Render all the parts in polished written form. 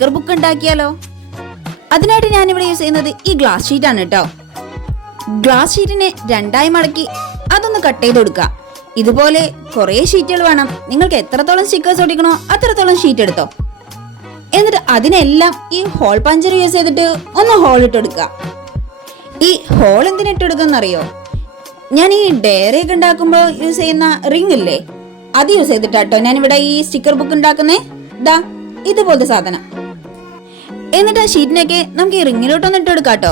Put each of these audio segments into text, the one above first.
Sticker book ഉണ്ടാക്കിയാലോ? അതിനായിട്ട് ഞാനിവിടെ യൂസ് ചെയ്യുന്നത് ഈ ഗ്ലാസ് ഷീറ്റ് ആണ് കേട്ടോ. ഗ്ലാസ് ഷീറ്റിനെ രണ്ടായി മടക്കി അതൊന്ന് കട്ട് ചെയ്ത് കൊടുക്കുക. ഇതുപോലെ കുറെ ഷീറ്റുകൾ വേണം. നിങ്ങൾക്ക് എത്രത്തോളം സ്റ്റിക്കേഴ്സ് ഒട്ടിക്കണോ അത്രത്തോളം ഷീറ്റ് എടുത്തോ. എന്നിട്ട് അതിനെല്ലാം ഈ ഹോൾ പഞ്ചർ യൂസ് ചെയ്തിട്ട് ഒന്ന് ഹോൾ ഇട്ട് കൊടുക്കുക. ഈ ഹോൾ എന്തിനിട്ട് കൊടുക്കുന്നറിയോ? ഞാൻ ഈ ഡയറി ഒക്കെ ഉണ്ടാക്കുമ്പോൾ യൂസ് ചെയ്യുന്ന റിംഗ് ഇല്ലേ, അത് യൂസ് ചെയ്തിട്ടാട്ടോ ഞാനിവിടെ ഈ സ്റ്റിക്കർ ബുക്ക് ഉണ്ടാക്കുന്നേ. ദാ ഇതുപോലത്തെ സാധനം. എന്നിട്ട് ആ ഷീറ്റിനൊക്കെ നമുക്ക് ഈ റിങ്ങിലോട്ടൊന്ന് ഇട്ട് കൊടുക്കാട്ടോ.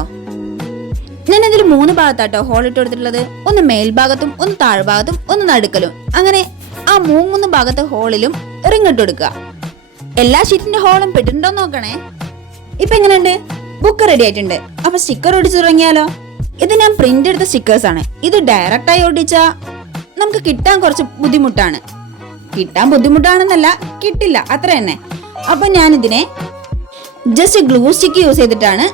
ഞാൻ ഇതിൽ 3 ഭാഗത്താട്ടോ ഹോൾ ഇട്ട് കൊടുത്തിട്ടുള്ളത്. ഒന്ന് മേൽഭാഗത്തും ഒന്ന് താഴ്ഭാഗത്തും ഒന്ന് നടുക്കലും. അങ്ങനെ ആ 3 ഭാഗത്തെ ഹോളിലും റിങ് ഇട്ട് കൊടുക്കുക. എല്ലാ ഷീറ്റിന്റെ ഹോളും പെട്ടിട്ടുണ്ടോ നോക്കണേ. ഇപ്പൊ എങ്ങനെയുണ്ട്? ബുക്ക് റെഡി ആയിട്ടുണ്ട്. അപ്പൊ സ്റ്റിക്കർ ഒട്ടിച്ചു തുടങ്ങിയാലോ? ഇത് ഞാൻ പ്രിന്റ് എടുത്ത സ്റ്റിക്കേഴ്സ് ആണ്. ഇത് ഡയറക്റ്റായി ഒട്ടിച്ചാ നമുക്ക് കിട്ടാൻ കുറച്ച് ബുദ്ധിമുട്ടാണ്. കിട്ടാൻ ബുദ്ധിമുട്ടാണെന്നല്ല, കിട്ടില്ല, അത്ര തന്നെ. അപ്പൊ ഞാൻ ഇതിനെ ജസ്റ്റ് ഗ്ലൂ സ്റ്റിക്ക് യൂസ് ചെയ്തിട്ടാണ്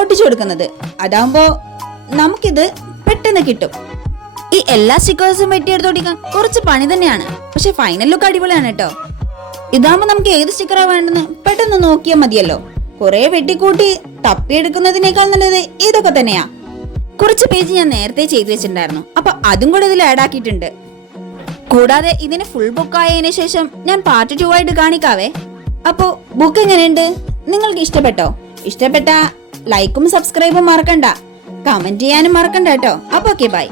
ഒട്ടിച്ചു കൊടുക്കുന്നത്. അതാകുമ്പോ നമുക്കിത് പെട്ടെന്ന് കിട്ടും. ഈ എല്ലാ സ്റ്റിക്കേഴ്സും വെട്ടിയെടുത്ത് ഒട്ടിക്കാൻ കുറച്ച് പണി തന്നെയാണ്. പക്ഷെ ഫൈനൽ ലുക്ക് അടിപൊളിയാണ് കേട്ടോ. ഇതാകുമ്പോ നമുക്ക് ഏത് സ്റ്റിക്കറാ വേണ്ടെന്ന് പെട്ടെന്ന് നോക്കിയാൽ മതിയല്ലോ. കുറെ വെട്ടിക്കൂട്ടി തപ്പിയെടുക്കുന്നതിനേക്കാൾ നല്ലത് ഇതൊക്കെ തന്നെയാ. കുറച്ച് പേജ് ഞാൻ നേരത്തെ ചെയ്തു വെച്ചിട്ടുണ്ടായിരുന്നു. അപ്പൊ അതും കൂടെ ഇതിൽ ആഡ് ആക്കിയിട്ടുണ്ട്. കൂടാതെ ഇതിന് ഫുൾ ബുക്ക് ആയതിനു ശേഷം ഞാൻ പാർട്ട് 2 ആയിട്ട് കാണിക്കാവേ. അപ്പോ ബുക്ക് എങ്ങനെയുണ്ട്? നിങ്ങൾക്ക് ഇഷ്ടപ്പെട്ടോ? ഇഷ്ടപ്പെട്ട ലൈക്കും സബ്സ്ക്രൈബും മറക്കണ്ട, കമന്റ് ചെയ്യാനും മറക്കണ്ട കേട്ടോ. അപ്പൊ ഓക്കെ, ബൈ.